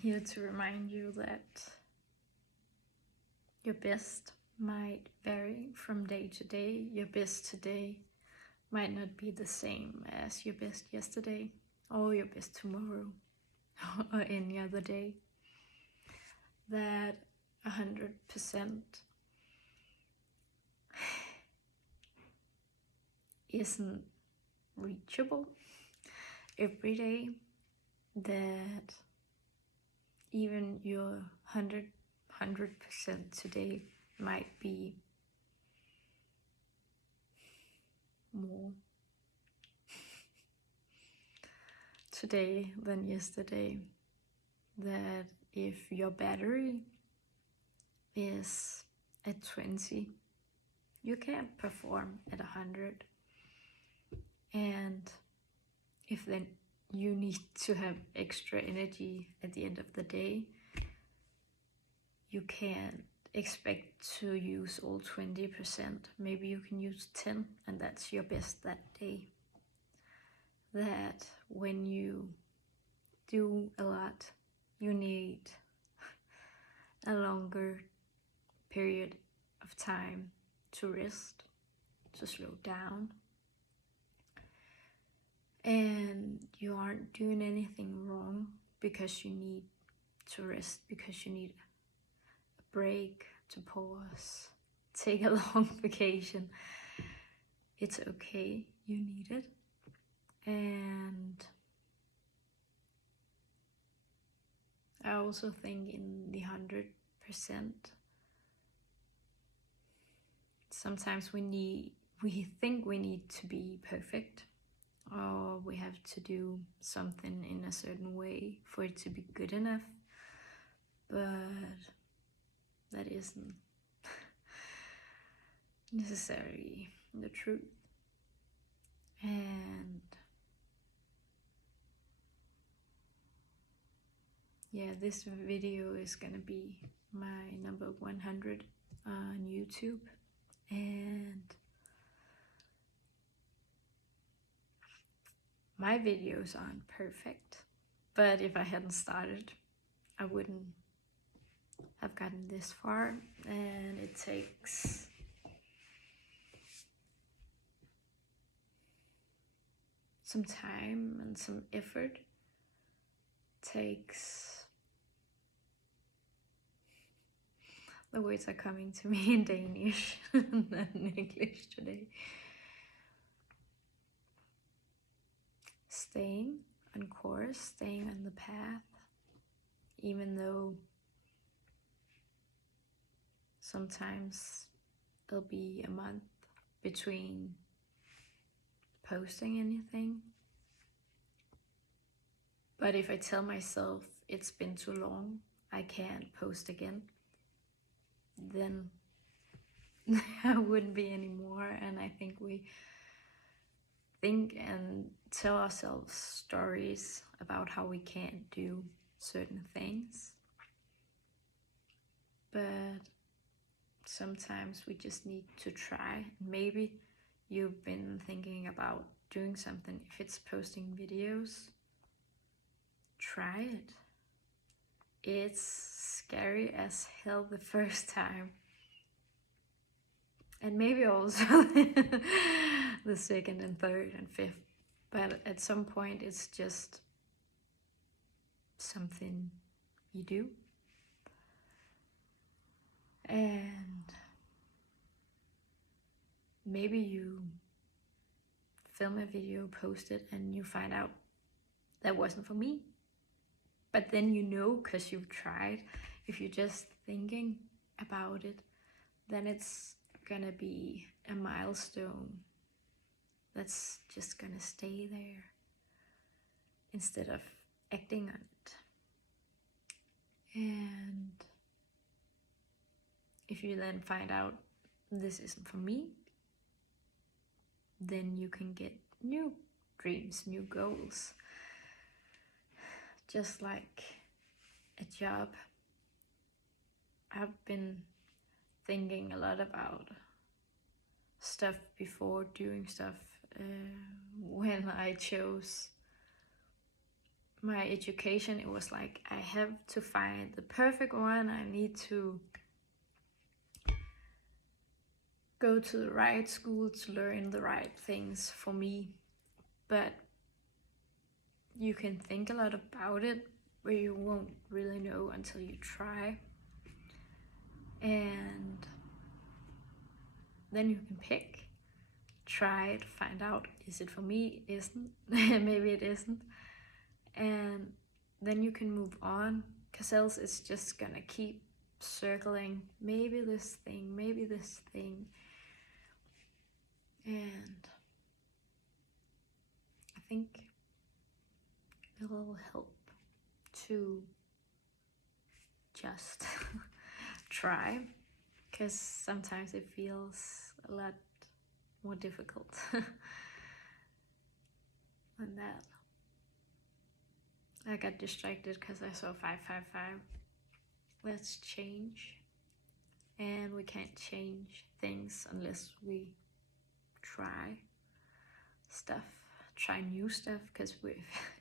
here to remind you that your best might vary from day to day. Your best today might not be the same as your best yesterday or your best tomorrow or any other day. That 100% isn't reachable every day. That even your 100% today might be more today than yesterday. That if your battery is at 20, you can't perform at 100. And if then you need to have extra energy at the end of the day, you can't expect to use all 20%. Maybe you can use 10 and that's your best that day. That when you do a lot, you need a longer period of time to rest, to slow down. And you aren't doing anything wrong because you need to rest, because you need a break, to pause, take a long vacation. It's okay, you need it. And I also think in the 100%, sometimes we think we need to be perfect, or we have to do something in a certain way for it to be good enough, but that isn't necessarily the truth. And yeah, this video is gonna be my number 100 on YouTube, and my videos aren't perfect, but if I hadn't started, I wouldn't have gotten this far. And it takes some time and some effort. Takes, the words are coming to me in Danish not in English today. Staying on course, staying on the path, even though sometimes it'll be a month between posting anything. But if I tell myself it's been too long, I can't post again, then I wouldn't be anymore. And I think we think and tell ourselves stories about how we can't do certain things. But sometimes we just need to try. Maybe you've been thinking about doing something. If it's posting videos, try it. It's scary as hell the first time, and maybe also the second and third and fifth, but at some point it's just something you do. And maybe you film a video, post it, and you find out that wasn't for me. But then you know, because you've tried. If you're just thinking about it, then it's gonna be a milestone that's just gonna stay there instead of acting on it. And if you then find out this isn't for me, then you can get new dreams, new goals. Just like a job. I've been thinking a lot about stuff before doing stuff when I chose my education, it was like I have to find the perfect one. I need to go to the right school to learn the right things for me. But you can think a lot about it, but you won't really know until you try. And then you can pick, try it, find out, is it for me, isn't maybe it isn't, and then you can move on, because else it's just gonna keep circling, maybe this thing, maybe this thing. And I think it will help to just try, because sometimes it feels a lot more difficult than that. I got distracted because I saw 555. Let's change. And we can't change things unless we try stuff, try new stuff, because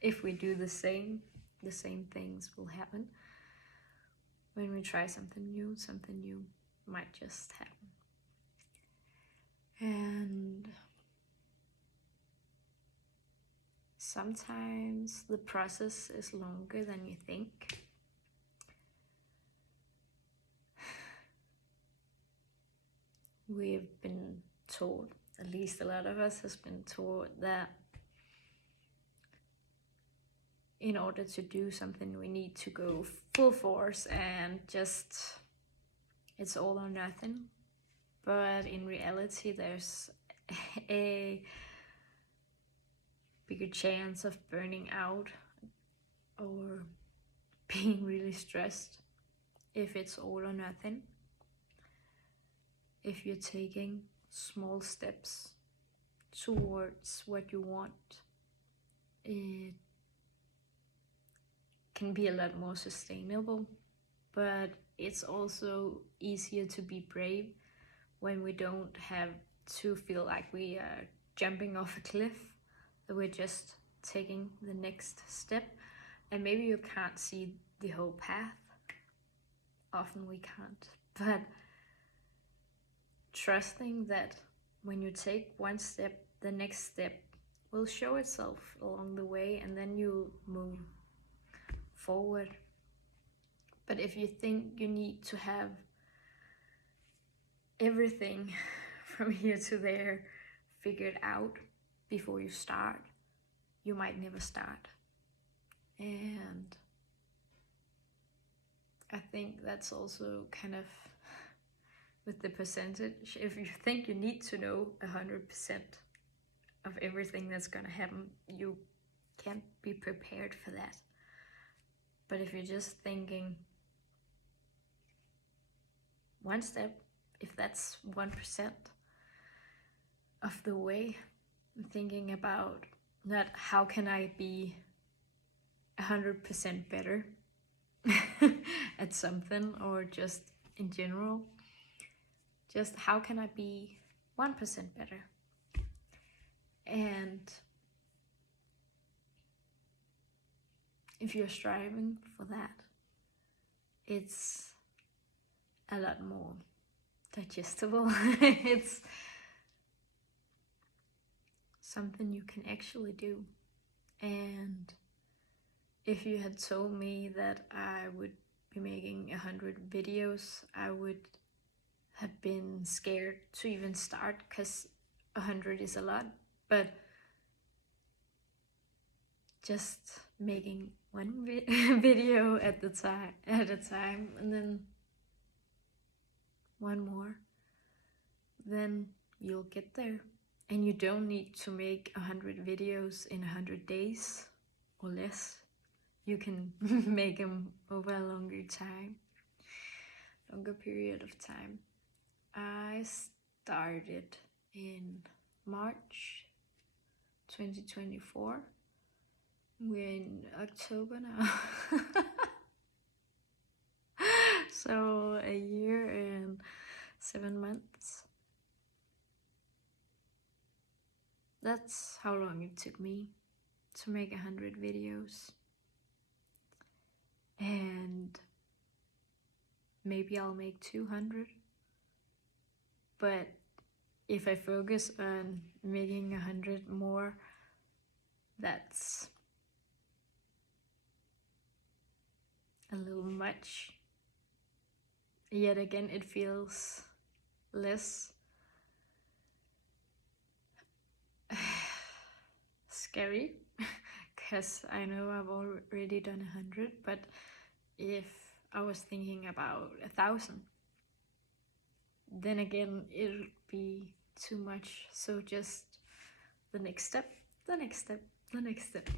if we do the same things will happen. When we try something new might just happen. And sometimes the process is longer than you think. We've been told, at least a lot of us has been taught, that in order to do something we need to go full force and just, it's all or nothing. But in reality there's a bigger chance of burning out or being really stressed if it's all or nothing. If you're taking small steps towards what you want, it can be a lot more sustainable. But it's also easier to be brave when we don't have to feel like we are jumping off a cliff, that we're just taking the next step. And maybe you can't see the whole path. Often we can't. But trusting that when you take one step, the next step will show itself along the way, and then you move forward. But if you think you need to have everything from here to there figured out before you start, you might never start. And I think that's also kind of with the percentage. If you think you need to know 100% of everything that's gonna happen, you can't be prepared for that. But if you're just thinking one step, if that's 1% of the way, thinking about not how can I be 100% better at something, or just in general, just how can I be 1% better. And if you're striving for that, it's a lot more digestible. It's something you can actually do. And if you had told me that I would be making 100 videos, I would have been scared to even start, because 100 is a lot. But just making one video at a time, and then one more, then you'll get there. And you don't need to make 100 videos in 100 days or less. You can make them over a longer period of time. I started in March 2024. We're in October now. So a year and 7 months. That's how long it took me to make 100 videos. and maybe I'll make 200. But if I focus on making 100 more, that's a little much. Yet again, it feels less scary because I know I've already done 100. But if I was thinking about 1,000, then again it'll be too much. So just the next step, the next step, the next step.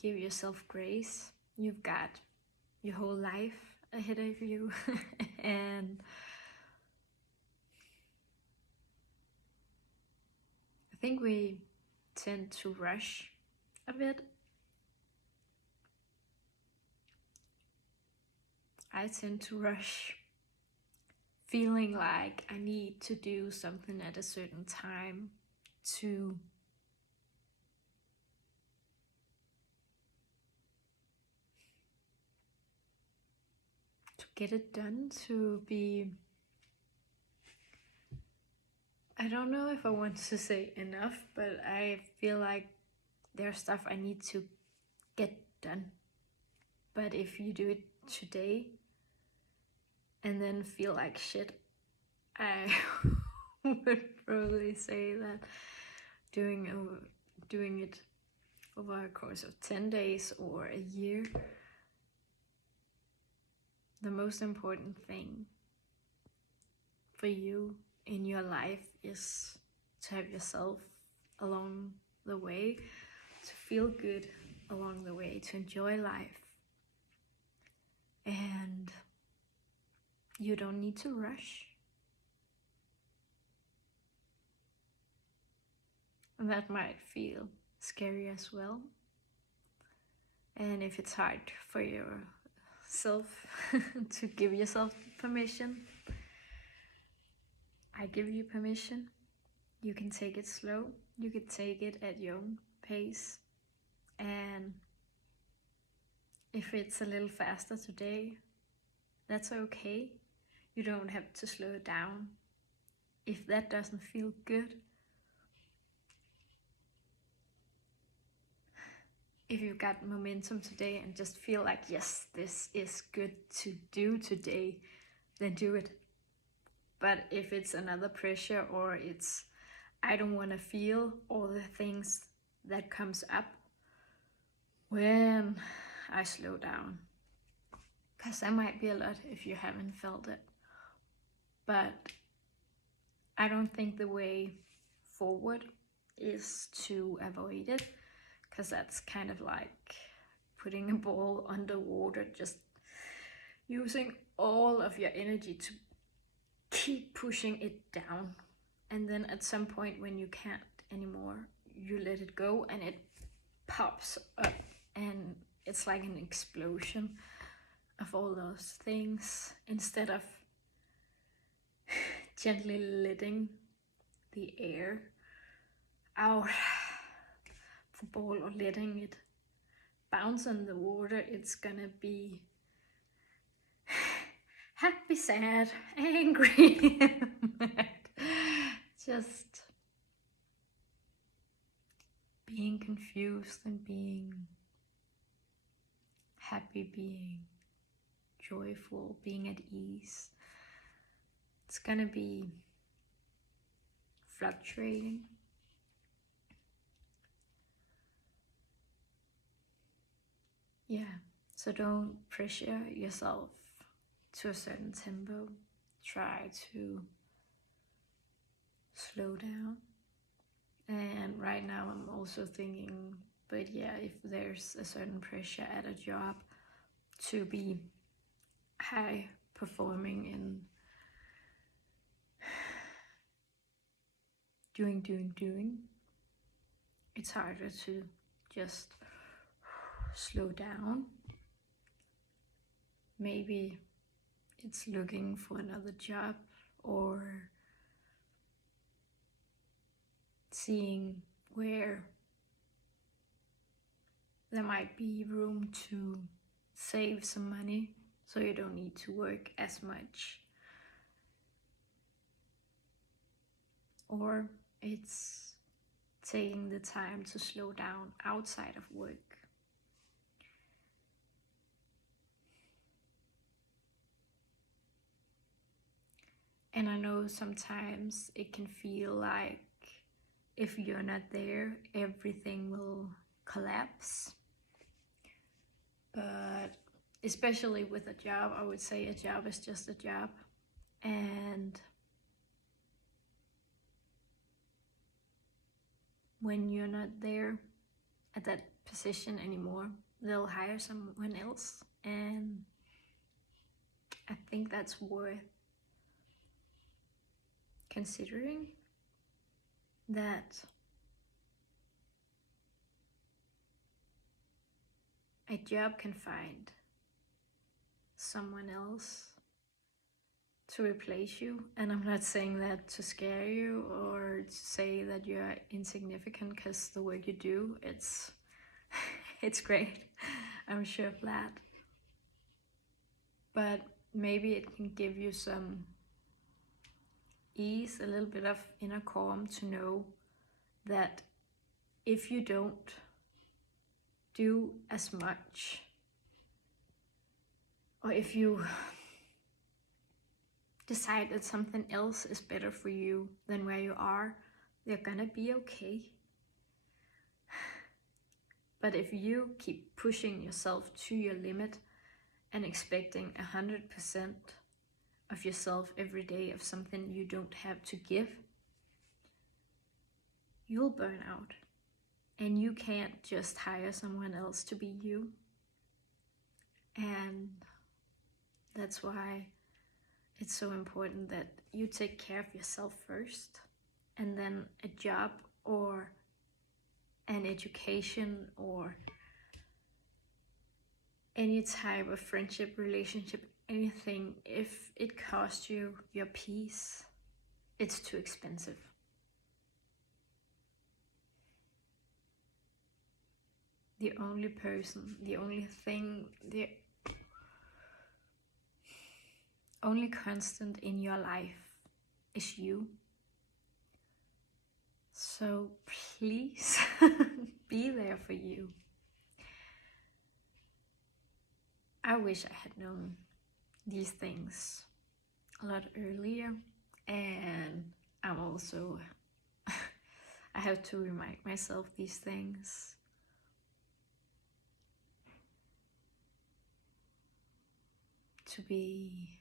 Give yourself grace. You've got your whole life ahead of you. And I think we tend to rush a bit. I tend to rush, feeling like I need to do something at a certain time to get it done, to be, I don't know if I want to say enough, but I feel like there's stuff I need to get done. But if you do it today and then feel like shit, I would probably say that doing it over a course of 10 days or a year, the most important thing for you in your life is to have yourself along the way, to feel good along the way, to enjoy life. And you don't need to rush. And that might feel scary as well. And if it's hard for yourself to give yourself permission, I give you permission. You can take it slow. You can take it at your own pace. And if it's a little faster today, that's okay. You don't have to slow it down. If that doesn't feel good, if you've got momentum today and just feel like, yes, this is good to do today, then do it. But if it's another pressure, or it's, I don't want to feel all the things that comes up when I slow down, because that might be a lot if you haven't felt it. But I don't think the way forward is to avoid it, because that's kind of like putting a ball underwater, just using all of your energy to keep pushing it down. And then at some point when you can't anymore, you let it go and it pops up, and it's like an explosion of all those things, instead of gently letting the air out the ball or letting it bounce on the water. It's gonna be happy, sad, angry, just being confused and being happy, being joyful, being at ease. It's gonna be fluctuating. Yeah, so don't pressure yourself to a certain tempo. Try to slow down. And right now I'm also thinking, but yeah, if there's a certain pressure at a job to be high performing and doing, it's harder to just slow down. Maybe it's looking for another job, or seeing where there might be room to save some money so you don't need to work as much. Or it's taking the time to slow down outside of work. And I know sometimes it can feel like if you're not there, everything will collapse. But especially with a job, I would say a job is just a job. And when you're not there at that position anymore, they'll hire someone else. And I think that's worth considering, that a job can find someone else to replace you. And I'm not saying that to scare you or to say that you're insignificant, because the work you do, it's it's great. I'm sure of that. But maybe it can give you some ease, a little bit of inner calm to know that if you don't do as much, or if you decide that something else is better for you than where you are, you're gonna be okay. But if you keep pushing yourself to your limit and expecting 100% of yourself every day of something you don't have to give, you'll burn out. And you can't just hire someone else to be you. And that's why it's so important that you take care of yourself first, and then a job or an education or any type of friendship, relationship, anything, if it costs you your peace, it's too expensive. The only person, the only thing, the only constant in your life is you. So please be there for you. I wish I had known these things a lot earlier, and I'm also I have to remind myself these things. To be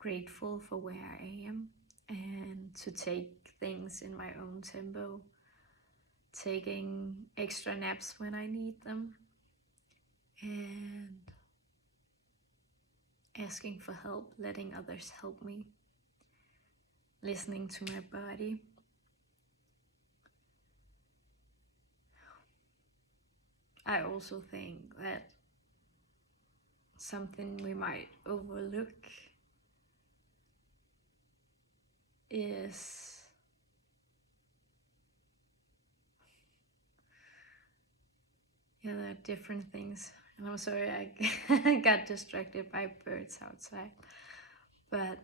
grateful for where I am, and to take things in my own tempo, taking extra naps when I need them, and asking for help, letting others help me, listening to my body. I also think that something we might overlook is there are different things. And I'm sorry, I got distracted by birds outside. But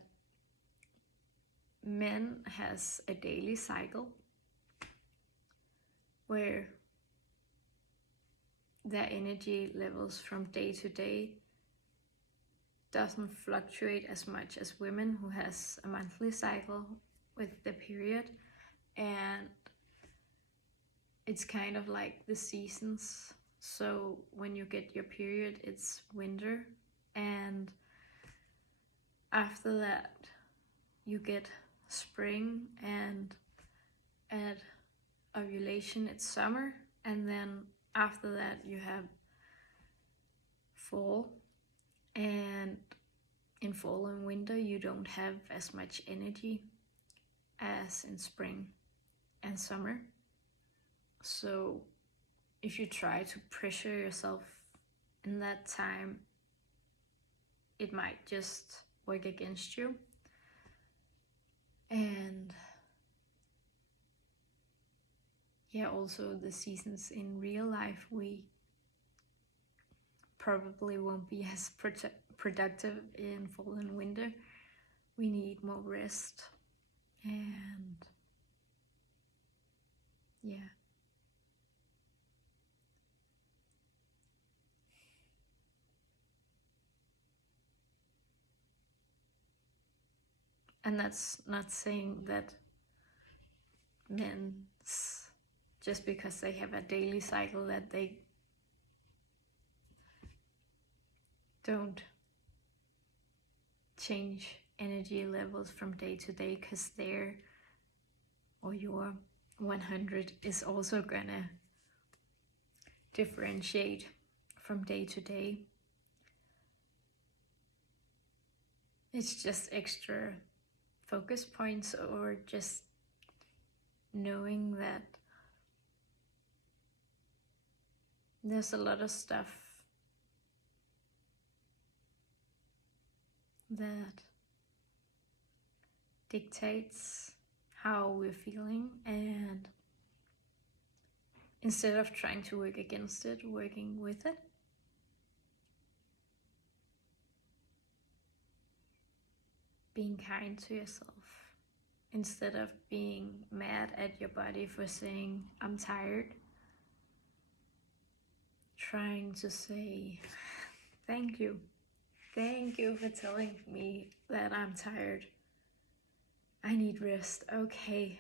men has a daily cycle where their energy levels from day to day doesn't fluctuate as much as women, who has a monthly cycle with the period. And it's kind of like the seasons. So when you get your period, it's winter, and after that you get spring, and at ovulation it's summer, and then after that you have fall. And in fall and winter you don't have as much energy as in spring and summer. So if you try to pressure yourself in that time, it might just work against you. And yeah, also the seasons in real life, we probably won't be as productive in fall and winter. We need more rest. And yeah. And that's not saying that men, just because they have a daily cycle, that they don't change energy levels from day to day, because their or your 100 is also gonna differentiate from day to day. It's just extra focus points, or just knowing that there's a lot of stuff that dictates how we're feeling, and instead of trying to work against it, working with it. Being kind to yourself, instead of being mad at your body for saying, I'm tired. Trying to say, thank you. Thank you for telling me that I'm tired. I need rest. Okay.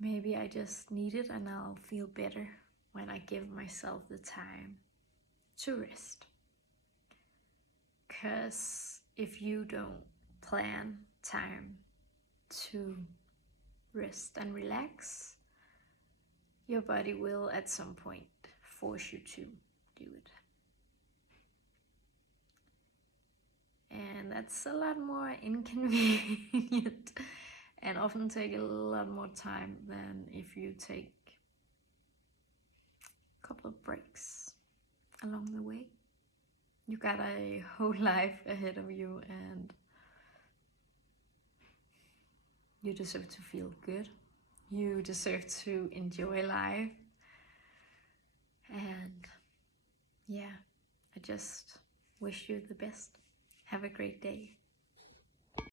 Maybe I just need it, and I'll feel better when I give myself the time to rest. Because if you don't plan time to rest and relax, your body will at some point force you to do it. And that's a lot more inconvenient and often take a lot more time than if you take a couple of breaks along the way. You got a whole life ahead of you, and you deserve to feel good. You deserve to enjoy life. And yeah, I just wish you the best. Have a great day.